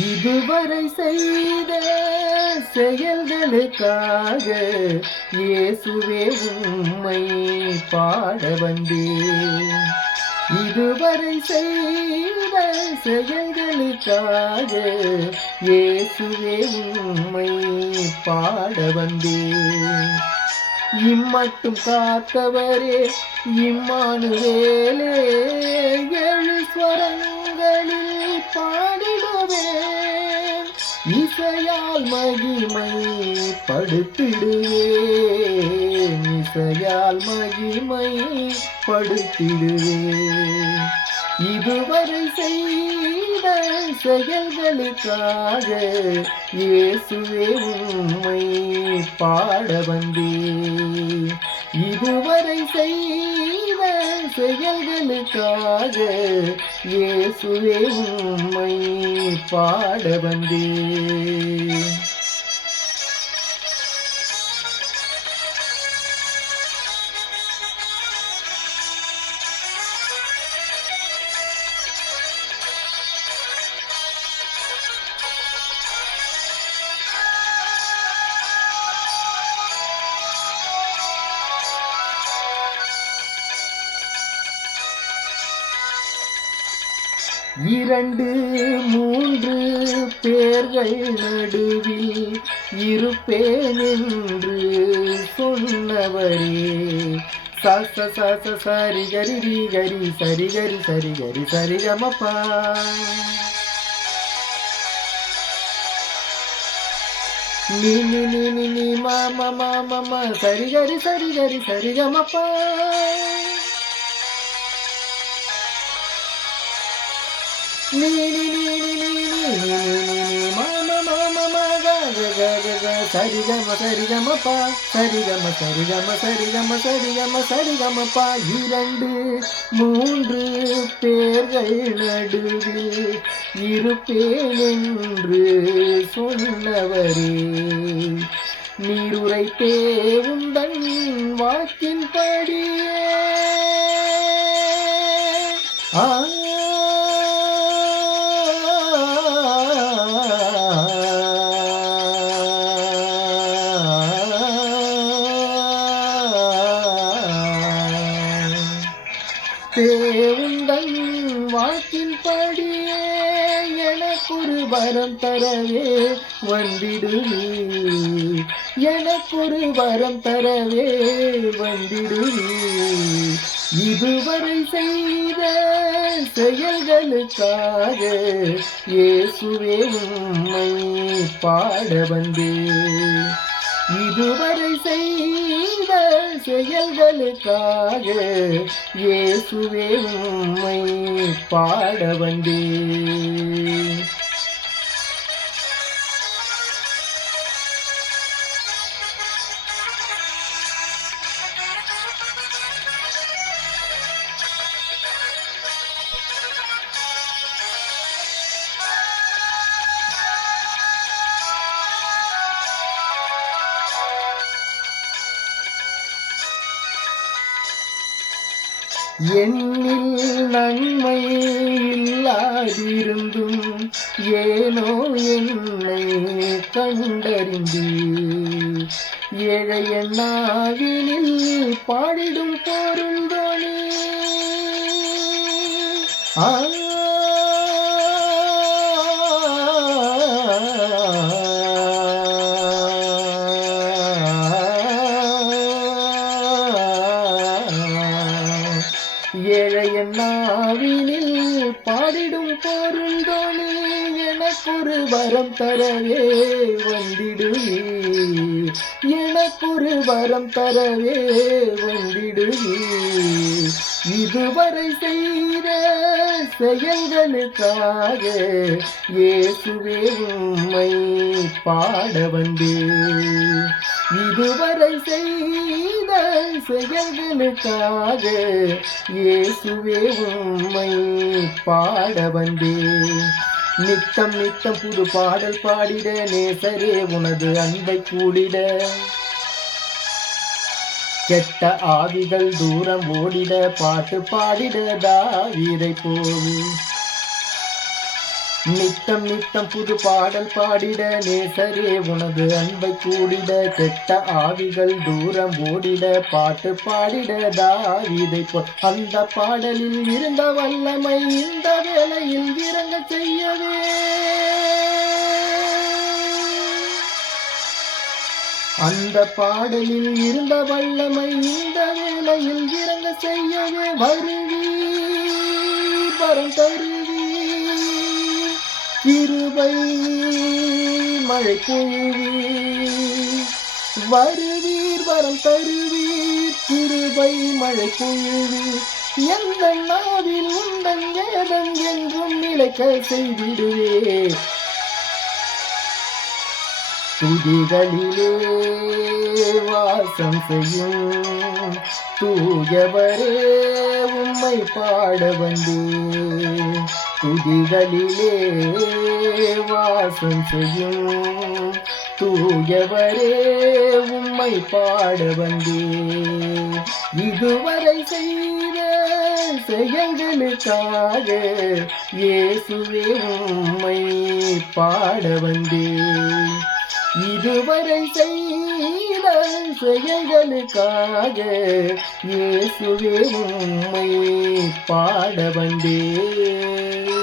இதுவரை செய்த செயல்களுக்காக இயேசுவே உம்மை பாட வந்தேன். இதுவரை செய்த செயல்களுக்காக இயேசுவே உம்மை பாட வந்தேன். இம்மட்டும் காத்தவரே இம்மானுவேலே ஏழு ஸ்வரங்களில் பாடிடுவே. இசையால் மகிமை படுத்திடுவேன் இசையால் மகிமை படுத்திடுவேன். இதுவரை செய்த செயல்களுக்காக இயேசுவே உண்மை பாட வந்தேன். இதுவரை செய்த செயல்களுக்காக இயேசுவே உம்மை பாட வந்தேன். இரண்டு மூன்று பேர்கள் நடுவில் இருப்பேன் என்று சொன்னவரே சச சச சரி கரி ரீ கரி சரி கரி சரி கரி சரி கமப்பா. நீ நீ நீ நீ நீ மா மா மா மா சரி கரி சரி கரி சரி கமப்பா. சரிகம சரிகமப்பா சரிகம சரிகம சரிகம சரிகம சரிகமப்பா இரண்டு மூன்று பேர்கள் நடுவில் இருப்பேன் என்று சொன்னவரே நீருரைத்தே உந்தன் வாக்கின் படியே தேவுங்கள் வாக்கின் படியே எனக்கொரு வரம் தரவே வந்திடுவே எனக்கொரு வரம் தரவே வந்திடுவே இதுவரை செய்த செயல்களுக்காக இயேசுவே உம்மை பாட வந்தே இதுவரை செய்த செயல்களுக்காக இயேசுவே உம்மை பாட வந்தேன். என்னில் நன்மை இல்லாதிருந்தும் ஏனோ என்னை கண்டறிந்து ஏழைய நாவினில் பாடிடும் பொருள்தோனே ஆ வரம் தரவே வந்திடுவே எனக்கொரு வரம் தரவே வந்திடுவே இதுவரை செய்த செயல்களுக்காக இயேசுவே உம்மை பாட வந்தேன். இதுவரை செய்த செயல்களுக்காக இயேசுவே உம்மை பாட வந்தேன். நித்தம் நித்தம் புது பாடல் பாடிட நேசரே உனது அன்பை கூடிட. கெட்ட ஆவிகள் தூரம் ஓடிட பாட்டு பாடிட தாவீரை போல். நித்தம் நித்தம் புது பாடல் பாடிட நேசரே உனது அன்பை கூடிட கெட்ட ஆவிகள் தூரம் ஓடிட பாட்டு பாடிட தாவிதை போல். அந்த பாடலில் இருந்த வல்லமை இந்த வேலையில் இறங்க செய்யவே. அந்த பாடலில் இருந்த வல்லமை இந்த வேலையில் இறங்க செய்யவே. வருவி வரும் தருவீர். கிருபை மழை பொழிவீர் வருவீர் வரம் தருவீர் கிருபை மழை பொழிவீர் எந்த நாவில் உந்தன் வேதம் என்றும் நிலைக்க செய்திடுவே. துதிகளிலே வாசம் செய்யும் தூயவரே உம்மை பாட வந்தே துதிகளிலே வாசம் செய்யும். தூயவரே உம்மை பாட வந்தே இதுவரை செய்த செயல்களுக்காக இயேசுவே உம்மை பாட வந்தேன். இதுவரை செய்த செயல்களுக்காக இயேசுவே உம்மை பாட வந்தேன்.